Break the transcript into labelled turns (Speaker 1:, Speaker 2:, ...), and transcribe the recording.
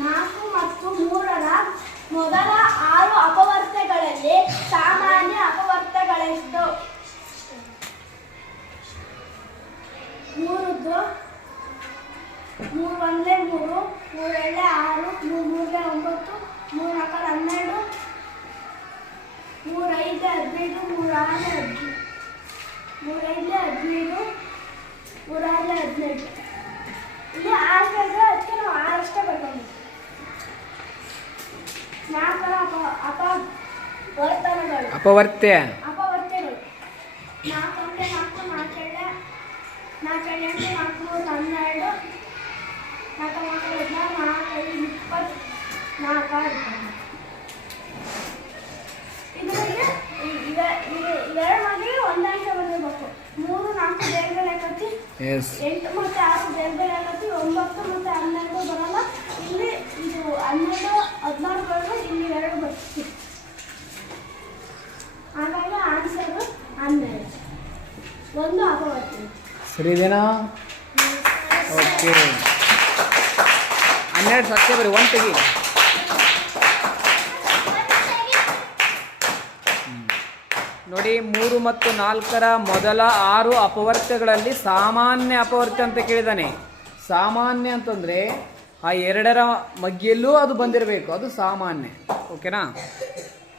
Speaker 1: ನಾಲ್ಕು ಮತ್ತು ಮೂರರ ಮೊದಲ ಆರು ಅಪವರ್ತಗಳಲ್ಲಿ ಸಾಮಾನ್ಯ ಅಪವರ್ತಗಳೆಷ್ಟು? ಮೂರದ್ದು? ಮೂರು ಒಂದೇ ಮೂರು ಮೂರು ಎರಡೇ ಆರು, ಮೂರು ಮೂರನೇ ಒಂಬತ್ತು, ಮೂರು ನಾಲ್ಕರ ಹನ್ನೆರಡು ಮೂರೈದು ಹದಿನೈದು, ಮೂರು ಆರನೇ ಹದಿನೈದು ಮೂರೈದು ಹದಿನೈದು, ಮೂರು ಹದಿನೆಂಟು ಇಲ್ಲಿ ಆರು ಹಾಕತ್ತಿ
Speaker 2: ಎಸ್
Speaker 1: ಎಂಟು ಮತ್ತೆ ಆರು ಬೇರೆ ಬೇರೆ ಒಂಬತ್ತು
Speaker 2: ಸರಿ ಓಕೆ. ಹನ್ನೆರಡು ಸತ್ಯ ಬರೀ ಒಂದು ತೆಗಿ. ನೋಡಿ, ಮೂರು ಮತ್ತು ನಾಲ್ಕರ ಮೊದಲ ಆರು ಅಪವರ್ತ್ಯಗಳಲ್ಲಿ ಸಾಮಾನ್ಯ ಅಪವರ್ತ್ಯ ಅಂತ ಕೇಳಿದಾನೆ. ಸಾಮಾನ್ಯ ಅಂತಂದ್ರೆ, ಆ ಎರಡರ ಮಗ್ಗಿಯಲ್ಲೂ ಅದು ಬಂದಿರಬೇಕು, ಅದು ಸಾಮಾನ್ಯ. ಓಕೆನಾ?